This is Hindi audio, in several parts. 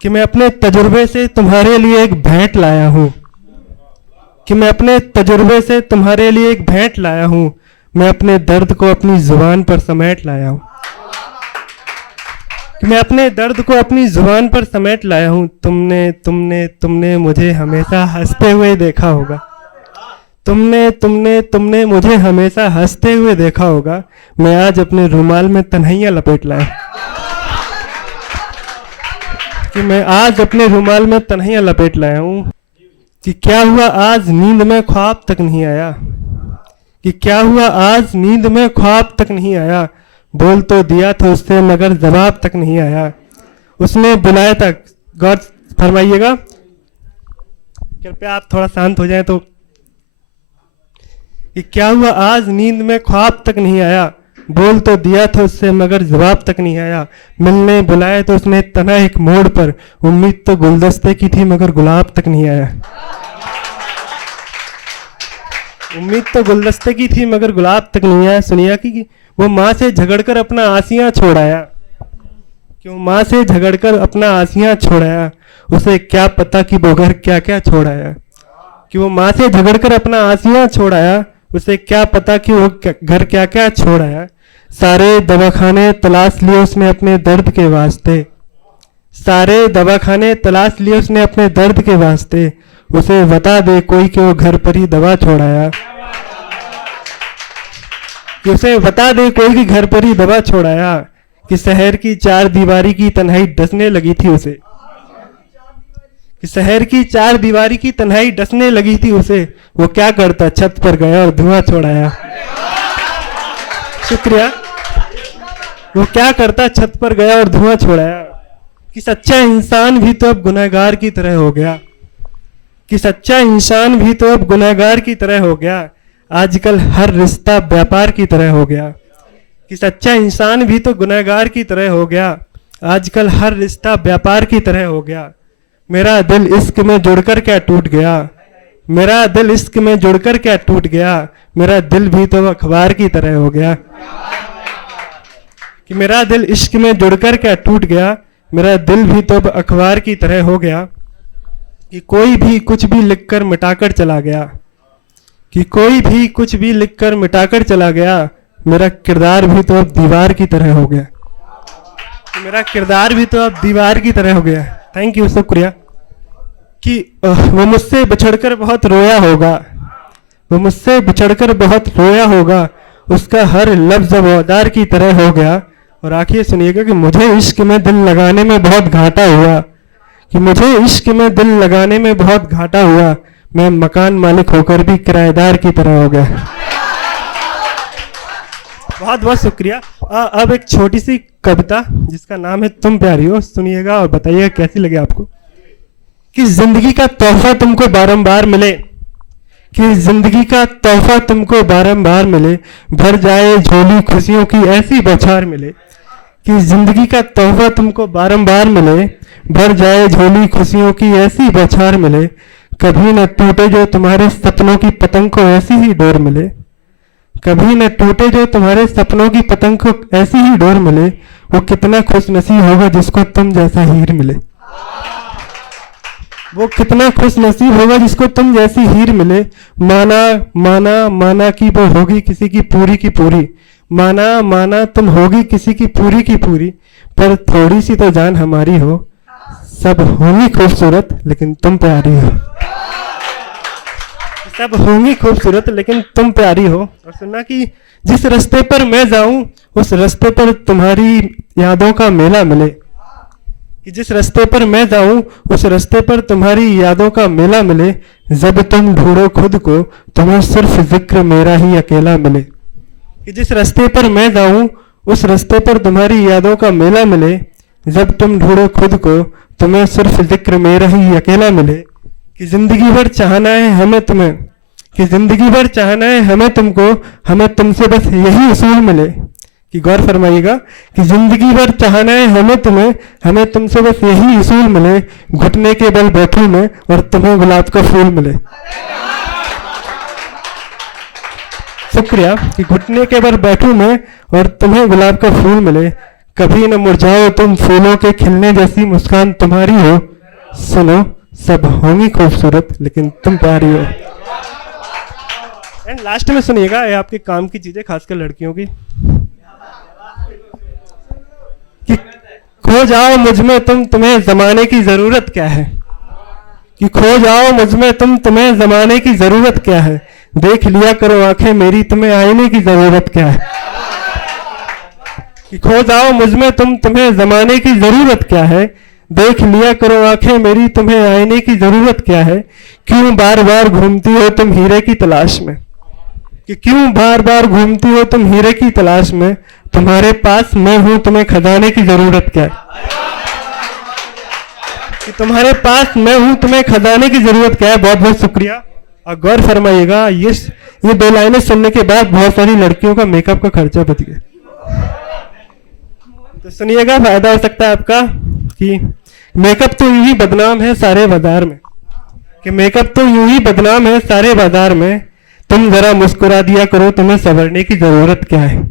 कि मैं अपने तजुर्बे से तुम्हारे लिए एक भेंट लाया हूँ, कि मैं अपने तजुर्बे से तुम्हारे लिए एक भेंट लाया हूँ। मैं अपने दर्द को अपनी जुबान पर समेट लाया हूँ, कि मैं अपने दर्द को अपनी जुबान पर समेट लाया हूँ। तुमने तुमने तुमने मुझे हमेशा हंसते हुए देखा होगा, तुमने तुमने तुमने मुझे हमेशा हंसते हुए देखा होगा। मैं आज अपने रुमाल में तन्हाइयाँ लपेट लाया, कि मैं आज अपने रुमाल में तन्हाइयाँ लपेट लाया हूँ। कि क्या हुआ आज नींद में ख्वाब तक नहीं आया, कि क्या हुआ आज नींद में ख्वाब तक नहीं आया। बोल तो दिया था उससे मगर जवाब तक नहीं आया, उसने बुलाया तक। गौर फरमाइएगा, कृपया आप थोड़ा शांत हो जाएं। तो कि क्या हुआ आज नींद में ख्वाब तक नहीं आया, बोल तो दिया था उससे मगर जवाब तक नहीं आया। मिलने बुलाया तो उसने तना एक मोड़ पर, उम्मीद तो गुलदस्ते की थी मगर गुलाब तक नहीं आया। उम्मीद तो गुलदस्ते की थी मगर गुलाब तक नहीं आया। सुनिया कि वो माँ से झगड़कर अपना आसियाँ छोड़ाया, क्यों माँ से झगड़कर अपना आसियाँ छोड़ाया। उसे क्या पता कि वो घर क्या क्या छोड़ाया, कि वो माँ से झगड़कर अपना आसियाँ छोड़ाया। उसे क्या पता कि वो घर क्या क्या छोड़ाया। सारे दवाखाने तलाश लिए उसने अपने दर्द के वास्ते, सारे दवाखाने तलाश लिए उसने अपने दर्द के वास्ते। उसे बता दे कोई कि वो घर पर ही दवा छोड़ाया, कि उसे बता दे कोई कि घर पर ही दवा छोड़ाया। कि शहर की चार दीवारी की तन्हाई डसने लगी थी उसे, कि शहर की चार दीवारी की तन्हाई डसने लगी थी उसे। वो क्या करता छत पर गया और धुआं छोड़ाया। शुक्रिया। वो क्या करता छत पर गया और धुआं छोड़ाया। कि सच्चा इंसान भी तो अब गुनहगार की तरह हो गया, कि सच्चा इंसान भी तो अब गुनहगार की तरह हो गया। आजकल हर रिश्ता व्यापार की तरह हो गया, कि सच्चा इंसान भी तो गुनहगार की तरह हो गया। आजकल हर रिश्ता व्यापार की तरह हो गया। मेरा दिल इश्क में जुड़कर क्या टूट गया, मेरा दिल इश्क में जुड़कर क्या टूट गया। मेरा दिल भी तो अखबार की तरह हो गया, कि मेरा दिल इश्क में जुड़कर क्या टूट गया। मेरा दिल भी तो अखबार की तरह हो गया। कि कोई भी कुछ भी लिखकर मिटाकर चला गया, कि कोई भी कुछ भी लिखकर मिटाकर चला गया। मेरा किरदार भी तो अब दीवार की तरह हो गया, कि मेरा किरदार भी तो अब दीवार की तरह हो गया। थैंक यू, शुक्रिया। कि वो मुझसे बिछड़कर बहुत रोया होगा, वो मुझसे बिछड़कर बहुत रोया होगा। उसका हर लफ्ज वफादार की तरह हो गया। और आखिर सुनिएगा कि मुझे इश्क में दिल लगाने में बहुत घाटा हुआ, कि मुझे इश्क में दिल लगाने में बहुत घाटा हुआ। मैं मकान मालिक होकर भी किराएदार की तरह हो गया। बहुत बहुत शुक्रिया। अब एक छोटी सी कविता जिसका नाम है तुम प्यारी हो, सुनिएगा और बताइएगा कैसी लगे आपको। कि जिंदगी का तोहफा तुमको बारंबार मिले, कि जिंदगी का तोहफा तुमको बारंबार मिले। भर जाए झोली खुशियों की ऐसी बौछार मिले, कि जिंदगी का तोहफा तुमको बारंबार मिले। भर जाए झोली खुशियों की ऐसी बौछार मिले। कभी न टूटे जो तुम्हारे सपनों की पतंग को ऐसी ही डोर मिले, कभी न टूटे जो तुम्हारे सपनों की पतंग को ऐसी ही डोर मिले। वो कितना खुश नसीब होगा जिसको तुम जैसा हीर मिले, वो कितना खुश नसीब होगा जिसको तुम जैसी हीर मिले। माना माना माना कि वो होगी किसी की पूरी, माना माना तुम होगी किसी की पूरी। पर थोड़ी सी तो जान हमारी हो, सब होंगी खूबसूरत लेकिन तुम प्यारी हो, सब होंगी खूबसूरत लेकिन तुम प्यारी हो। और सुनना कि जिस रास्ते पर मैं जाऊं उस रास्ते पर तुम्हारी यादों का मेला मिले, कि जिस रास्ते पर मैं जाऊं उस रास्ते पर तुम्हारी यादों का मेला मिले। जब तुम ढूंढो खुद को तुम्हें सिर्फ जिक्र मेरा ही अकेला मिले, कि जिस रास्ते पर मैं जाऊं उस रास्ते पर तुम्हारी यादों का मेला मिले। जब तुम ढूंढो खुद को तुम्हें सिर्फ जिक्र मेरा ही अकेला मिले। कि जिंदगी भर चाहना है हमें तुम्हें, कि जिंदगी भर चाहना है हमें तुमको, हमें तुमसे बस यही उसूल मिले। कि गौर फरमाइएगा कि जिंदगी भर चाहना है हमें तुम्हें, हमें तुमसे बस यही उसूल मिले। घुटने के बल बैठूं मैं और तुम्हें गुलाब का फूल मिले। शुक्रिया। कि घुटने के बल बैठूं मैं और तुम्हें गुलाब का फूल मिले। कभी न मुरझाओ तुम, फूलों के खिलने जैसी मुस्कान तुम्हारी हो। सुनो, सब होंगी खूबसूरत लेकिन तुम प्यारी हो। एंड लास्ट में सुनिएगा, ये आपके काम की चीजें, खासकर लड़कियों की, कि खो जाओ मुझ में तुम, तुम्हें जमाने की जरूरत क्या है। कि खो जाओ मुझ में तुम, तुम्हें जमाने की जरूरत क्या है। देख लिया करो आंखें मेरी, तुम्हें आईने की जरूरत क्या है। कि खो जाओ मुझ में तुम, तुम्हें जमाने की जरूरत क्या है। देख लिया करो आंखें मेरी, तुम्हें आईने की जरूरत क्या है। क्यों बार बार घूमती हो तुम हीरे की तलाश में। कि क्यों बार बार घूमती हो तुम हीरे की तलाश में। तुम्हारे पास मैं हूं, तुम्हें खजाने की जरूरत क्या है। कि तुम्हारे पास मैं हूं, तुम्हें खजाने की जरूरत क्या है। बहुत बहुत शुक्रिया। और गौर फरमाइएगा, ये 2 लाइनें सुनने के बाद बहुत सारी लड़कियों का मेकअप का खर्चा बच गया। तो सुनिएगा, फायदा हो सकता है आपका। कि मेकअप तो यूं ही बदनाम है सारे बाजार में। कि मेकअप तो यूं ही बदनाम है सारे बाजार में। तुम जरा मुस्कुरा दिया करो, तुम्हें संवरने की जरूरत क्या है।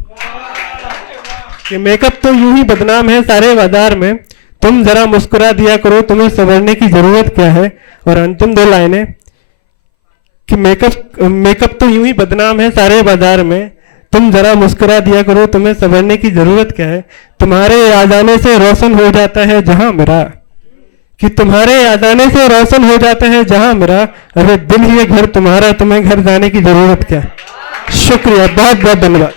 कि मेकअप तो यूं ही बदनाम है सारे बाजार में। तुम जरा मुस्कुरा दिया करो, तुम्हें संवरने की जरूरत क्या है। और अंतिम 2 लाइनें, कि मेकअप तो यूं ही बदनाम है सारे बाजार में। तुम जरा मुस्कुरा दिया करो, तुम्हें संवरने की जरूरत क्या है। तुम्हारे याद आने से रोशन हो जाता है जहां मेरा। कि तुम्हारे याद आने से रोशन हो जाता है जहां मेरा। अरे दिल ही घर तुम्हारा, तुम्हें घर जाने की जरूरत क्या है। शुक्रिया, बहुत बहुत धन्यवाद।